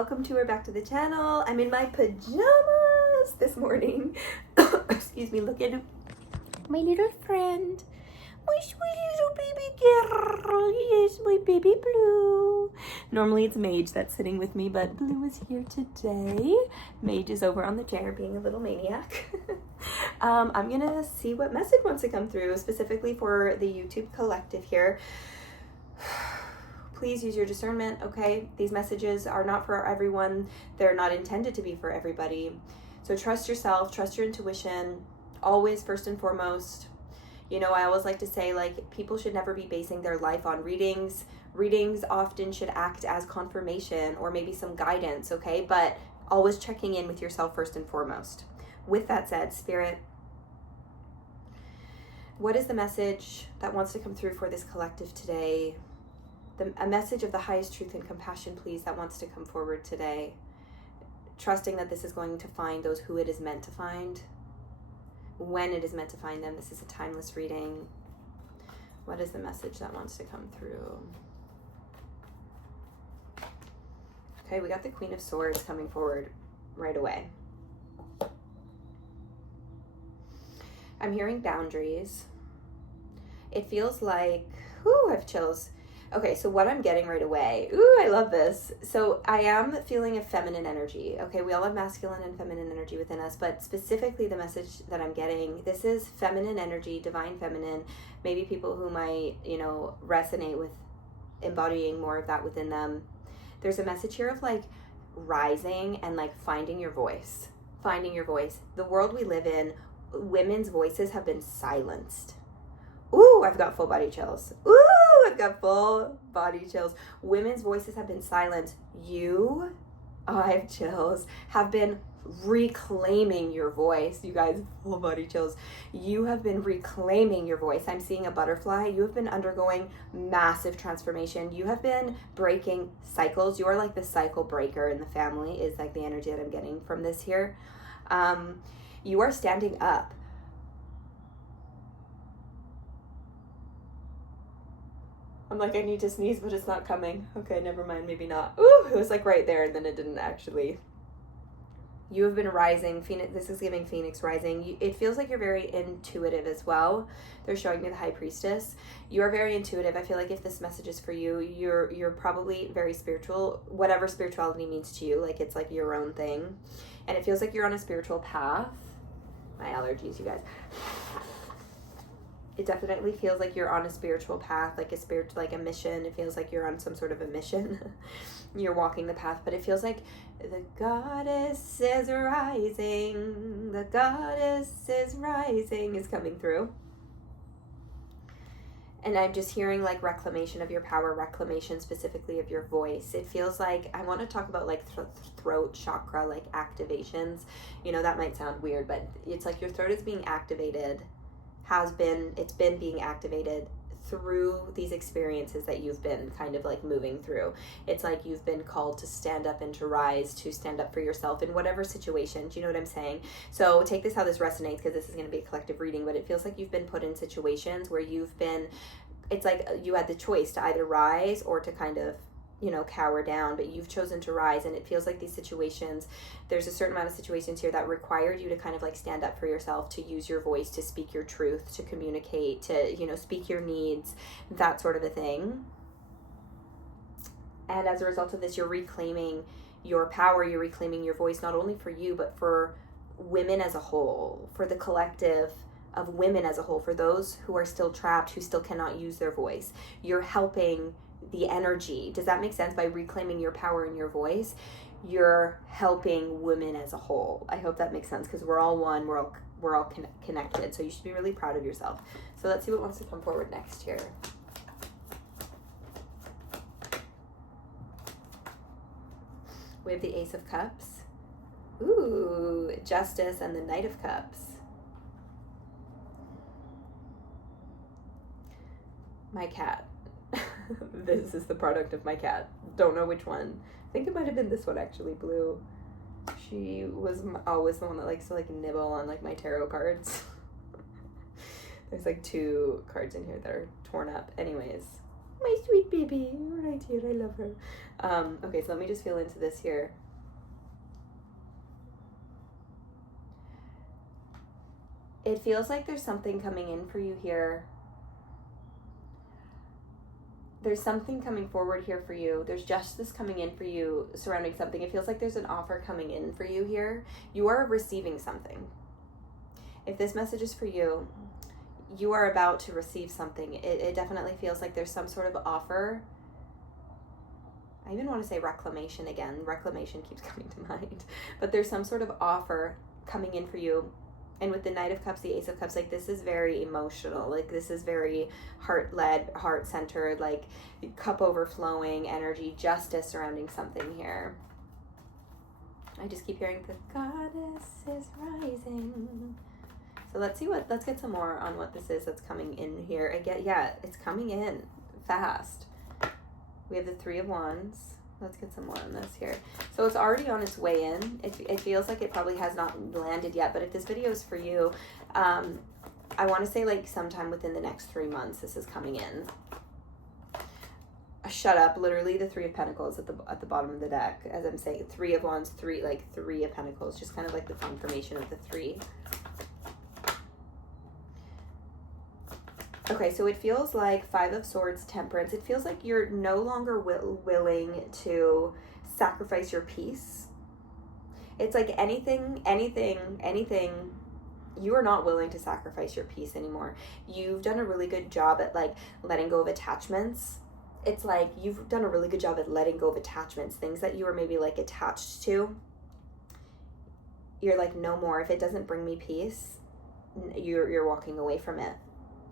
welcome to or back to the channel. I'm in my pajamas this morning. Excuse me, look at my little friend. My sweet little baby girl. Yes, my baby Blue. Normally it's Mage that's sitting with me, but Blue is here today. Mage is over on the chair being a little maniac. I'm gonna see what message wants to come through, specifically for the YouTube collective here. Please use your discernment, okay? These messages are not for everyone. They're not intended to be for everybody. So trust yourself, trust your intuition, always first and foremost. You know, I always like to say, like, people should never be basing their life on readings. Readings often should act as confirmation or maybe some guidance, okay? But always checking in with yourself first and foremost. With that said, Spirit, what is the message that wants to come through for this collective today? A message of the highest truth and compassion, please, that wants to come forward today. Trusting that this is going to find those who it is meant to find. When it is meant to find them. This is a timeless reading. What is the message that wants to come through? Okay, we got the Queen of Swords coming forward right away. I'm hearing boundaries. It feels like, whoo, I have chills. Okay, so what I'm getting right away, ooh, I love this. So I am feeling a feminine energy. Okay, we all have masculine and feminine energy within us, but specifically the message that I'm getting, this is feminine energy, divine feminine. Maybe people who might, you know, resonate with embodying more of that within them. There's a message here of like rising and like finding your voice. Finding your voice. The world we live in, women's voices have been silenced. Ooh, I've got full body chills. Ooh, I've got full body chills. Women's voices have been silenced. You, I have chills, have been reclaiming your voice. You guys, full body chills. You have been reclaiming your voice. I'm seeing a butterfly. You have been undergoing massive transformation. You have been breaking cycles. You are like the cycle breaker in the family, is like the energy that I'm getting from this here. You are standing up. I'm like, I need to sneeze, but it's not coming. Okay, never mind, maybe not. Ooh, it was like right there, and then it didn't actually. You have been rising. Phoenix. This is giving Phoenix rising. It feels like you're very intuitive as well. They're showing me the High Priestess. You are very intuitive. I feel like if this message is for you, you're probably very spiritual, whatever spirituality means to you. Like, it's like your own thing. And it feels like you're on a spiritual path. My allergies, you guys. It definitely feels like you're on a spiritual path, like a mission. It feels like you're on some sort of a mission. You're walking the path, but it feels like the goddess is rising. The goddess is rising is coming through. And I'm just hearing like reclamation of your power, reclamation specifically of your voice. It feels like, I want to talk about like throat chakra, like activations. You know, that might sound weird, but it's like your throat is being activated. It's been being activated through these experiences that you've been kind of like moving through. It's like you've been called to stand up and to rise, to stand up for yourself in whatever situation. Do you know what I'm saying? So take this how this resonates, because this is going to be a collective reading, but it feels like you've been put in situations where it's like you had the choice to either rise or to kind of, you know, cower down, but you've chosen to rise. And it feels like these situations, there's a certain amount of situations here that require you to kind of like stand up for yourself, to use your voice, to speak your truth, to communicate, to, you know, speak your needs, that sort of a thing. And as a result of this, you're reclaiming your power, you're reclaiming your voice, not only for you, but for women as a whole, for the collective of women as a whole, for those who are still trapped, who still cannot use their voice. You're helping the energy. Does that make sense? By reclaiming your power and your voice, you're helping women as a whole. I hope that makes sense, because we're all one, we're all connected. So you should be really proud of yourself. So let's see what wants to come forward next here. We have the Ace of Cups. Ooh, Justice and the Knight of Cups. My cat. This is the product of my cat. Don't know which one. I think it might have been this one, actually, Blue. She was always the one that likes to like nibble on like my tarot cards. There's like 2 cards in here that are torn up. Anyways, My sweet baby, right here, I love her. Okay, so let me just feel into this here. It feels like there's something coming in for you here. There's something coming forward here for you. There's justice coming in for you surrounding something. It feels like there's an offer coming in for you here. You are receiving something. If this message is for you, you are about to receive something. It definitely feels like there's some sort of offer. I even want to say reclamation again. Reclamation keeps coming to mind. But there's some sort of offer coming in for you. And with the Knight of Cups, the Ace of Cups, like this is very emotional. Like this is very heart-led, heart-centered, like cup overflowing energy, justice surrounding something here. I just keep hearing the goddess is rising. So let's get some more on what this is that's coming in here. Again, yeah, it's coming in fast. We have the Three of Wands. Let's get some more on this here. So it's already on its way in. It feels like it probably has not landed yet, but if this video is for you, I want to say like sometime within the next 3 months, this is coming in. Shut up. Literally the Three of Pentacles at the bottom of the deck. As I'm saying, Three of Wands, Three of Pentacles, just kind of like the confirmation of the three. Okay, so it feels like Five of Swords, Temperance. It feels like you're no longer willing to sacrifice your peace. It's like anything, you are not willing to sacrifice your peace anymore. You've done a really good job at like letting go of attachments. It's like you've done a really good job at letting go of attachments, things that you were maybe like attached to. You're like, no more. If it doesn't bring me peace, you're walking away from it.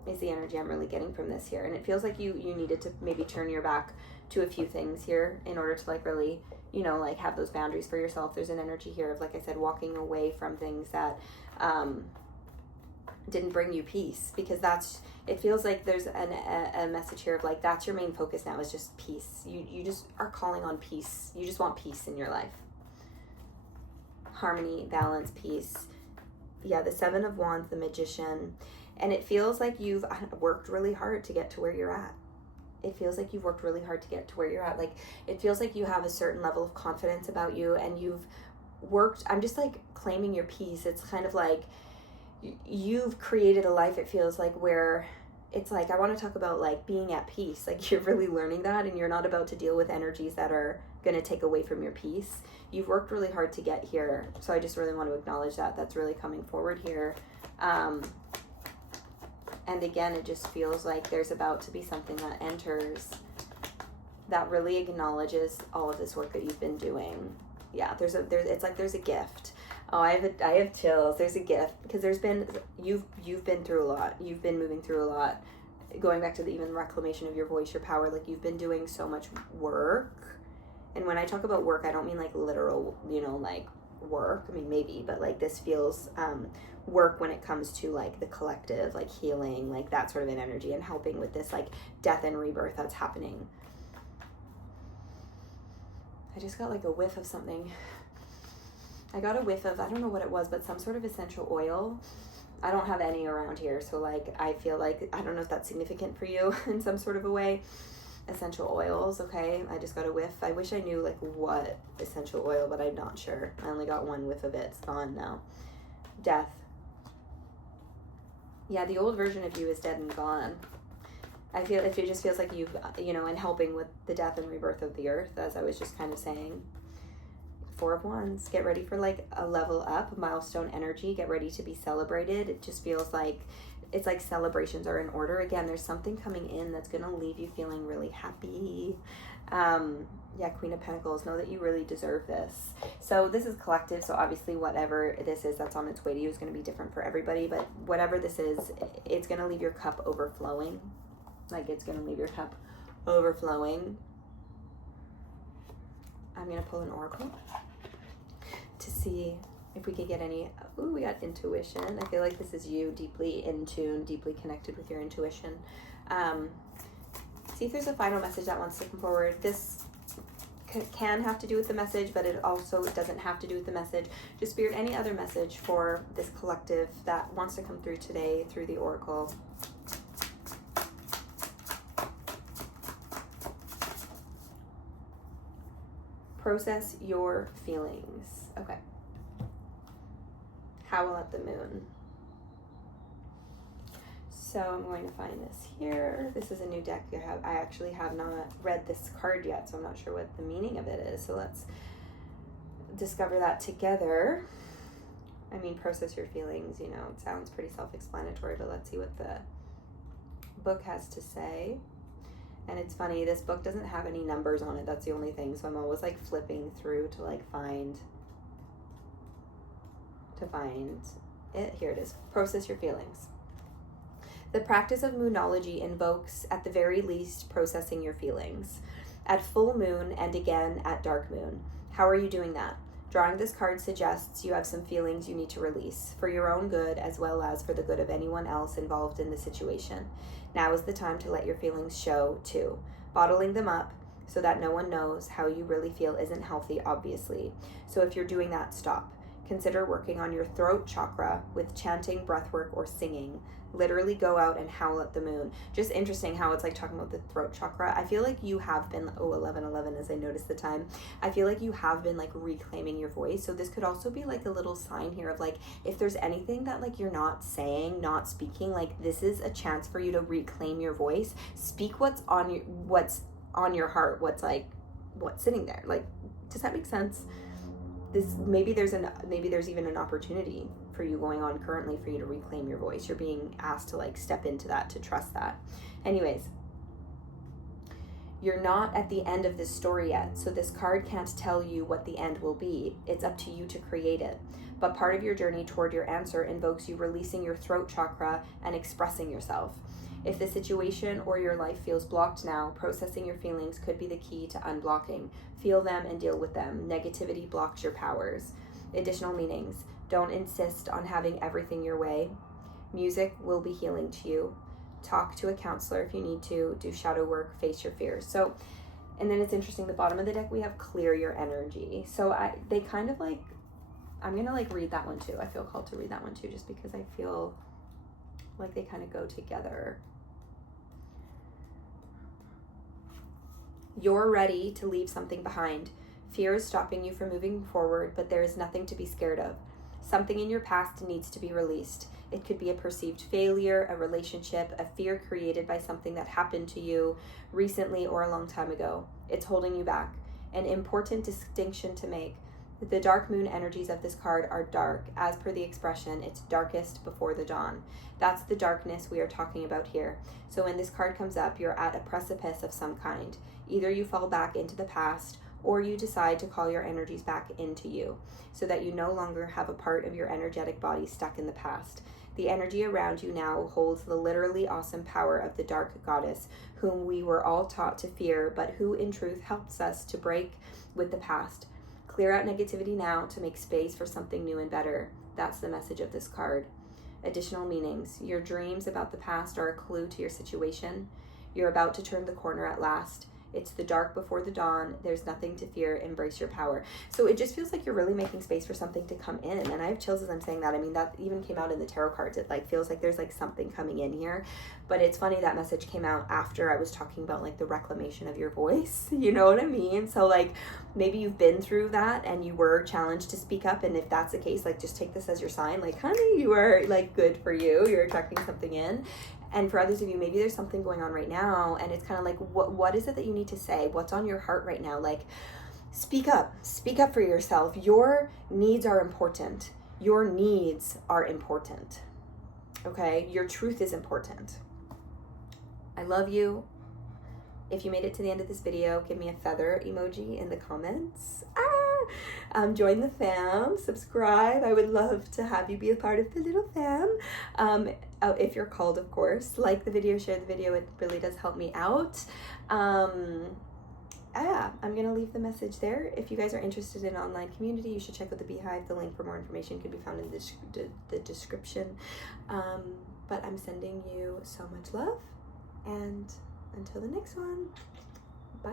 Is the energy I'm really getting from this here. And it feels like you needed to maybe turn your back to a few things here in order to like really, you know, like have those boundaries for yourself. There's an energy here of, like I said, walking away from things that didn't bring you peace, because it feels like there's a message here of like, that's your main focus now, is just peace. You just are calling on peace. You just want peace in your life. Harmony, balance, peace. Yeah, the Seven of Wands, the Magician. And it feels like you've worked really hard to get to where you're at. It feels like you've worked really hard to get to where you're at. Like, it feels like you have a certain level of confidence about you, and you've worked, I'm just like claiming your peace. It's kind of like you've created a life, it feels like, where it's like, I want to talk about like being at peace. Like you're really learning that, and you're not about to deal with energies that are going to take away from your peace. You've worked really hard to get here. So I just really want to acknowledge that. That's really coming forward here. And again, it just feels like there's about to be something that enters that really acknowledges all of this work that you've been doing. Yeah, it's like there's a gift. Oh, I have chills. There's a gift, because you've been through a lot. You've been moving through a lot. Going back to the even reclamation of your voice, your power, like you've been doing so much work. And when I talk about work, I don't mean like literal, you know, like work. I mean, maybe, but like this feels work when it comes to like the collective, like healing, like that sort of an energy, and helping with this like death and rebirth that's happening. I just got like a whiff of something. I got a whiff of, I don't know what it was, but some sort of essential oil. I don't have any around here, so like I feel like, I don't know if that's significant for you in some sort of a way. Essential oils, okay? I just got a whiff. I wish I knew like what essential oil, but I'm not sure. I only got one whiff of it. It's gone now. Death. Yeah, the old version of you is dead and gone. I feel it just feels like you've, you know, and helping with the death and rebirth of the earth, as I was just kind of saying. Four of Wands. Get ready for like a level up, milestone energy. Get ready to be celebrated. It just feels like it's like celebrations are in order. Again, there's something coming in that's going to leave you feeling really happy. Yeah, Queen of Pentacles. Know that you really deserve this. So this is collective. So obviously whatever this is that's on its way to you is going to be different for everybody. But whatever this is, it's going to leave your cup overflowing. Like it's going to leave your cup overflowing. I'm going to pull an oracle to see if we could get any. Ooh, we got intuition. I feel like this is you deeply in tune, deeply connected with your intuition. See if there's a final message that wants to come forward. This can have to do with the message, but it also doesn't have to do with the message. Just Spirit, any other message for this collective that wants to come through today through the oracle. Process your feelings. Okay. Howl at the moon. So I'm going to find this here. This is a new deck. I actually have not read this card yet, so I'm not sure what the meaning of it is. So let's discover that together. I mean, process your feelings, it sounds pretty self-explanatory, but let's see what the book has to say. And it's funny, this book doesn't have any numbers on it. That's the only thing. So I'm always like flipping through to like find it. Here it is. Process your feelings. The practice of moonology invokes, at the very least, processing your feelings. At full moon and again at dark moon. How are you doing that? Drawing this card suggests you have some feelings you need to release, for your own good as well as for the good of anyone else involved in the situation. Now is the time to let your feelings show, too. Bottling them up so that no one knows how you really feel isn't healthy, obviously. So if you're doing that, stop. Consider working on your throat chakra with chanting, breathwork, or singing. Literally go out and howl at the moon. Just interesting how it's like talking about the throat chakra. I feel like you have been, 11:11 as I noticed the time. I feel like you have been like reclaiming your voice. So this could also be like a little sign here of like, if there's anything that like you're not saying, not speaking, like this is a chance for you to reclaim your voice. Speak what's on your heart, what's sitting there. Like, does that make sense? Maybe there's even an opportunity for you going on currently for you to reclaim your voice. You're being asked to like step into that, to trust that. Anyways, you're not at the end of this story yet, so this card can't tell you what the end will be. It's up to you to create it. But part of your journey toward your answer invokes you releasing your throat chakra and expressing yourself. If the situation or your life feels blocked now, processing your feelings could be the key to unblocking. Feel them and deal with them. Negativity blocks your powers. Additional meanings. Don't insist on having everything your way. Music will be healing to you. Talk to a counselor if you need to. Do shadow work. Face your fears. So, and then it's interesting, the bottom of the deck, we have clear your energy. So they kind of like, I'm going to like read that one too. I feel called to read that one too, just because I feel like they kind of go together. You're ready to leave something behind. Fear is stopping you from moving forward, but there is nothing to be scared of. Something in your past needs to be released. It could be a perceived failure, a relationship, a fear created by something that happened to you recently or a long time ago. It's holding you back. An important distinction to make. The dark moon energies of this card are dark. As per the expression, it's darkest before the dawn. That's the darkness we are talking about here. So when this card comes up, you're at a precipice of some kind. Either you fall back into the past, or you decide to call your energies back into you, so that you no longer have a part of your energetic body stuck in the past. The energy around you now holds the literally awesome power of the dark goddess, whom we were all taught to fear, but who in truth helps us to break with the past. Clear out negativity now to make space for something new and better. That's the message of this card. Additional meanings. Your dreams about the past are a clue to your situation. You're about to turn the corner at last. It's the dark before the dawn. There's nothing to fear. Embrace your power. So it just feels like you're really making space for something to come in. And I have chills as I'm saying that. I mean, that even came out in the tarot cards. It like feels like there's like something coming in here. But it's funny that message came out after I was talking about like the reclamation of your voice. You know what I mean? So like maybe you've been through that and you were challenged to speak up. And if that's the case, like just take this as your sign. Like, honey, you are like good for you. You're attracting something in. And for others of you, maybe there's something going on right now and it's kind of like, what is it that you need to say? What's on your heart right now? Like, speak up for yourself. Your needs are important. Your needs are important. Okay. Your truth is important. I love you. If you made it to the end of this video, give me a feather emoji in the comments. Join the fam, subscribe. I would love to have you be a part of the little fam. If you're called, of course. Like the video, share the video. It really does help me out. I'm going to leave the message there. If you guys are interested in online community, you should check out the Beehive. The link for more information can be found in the description. But I'm sending you so much love. And until the next one, bye.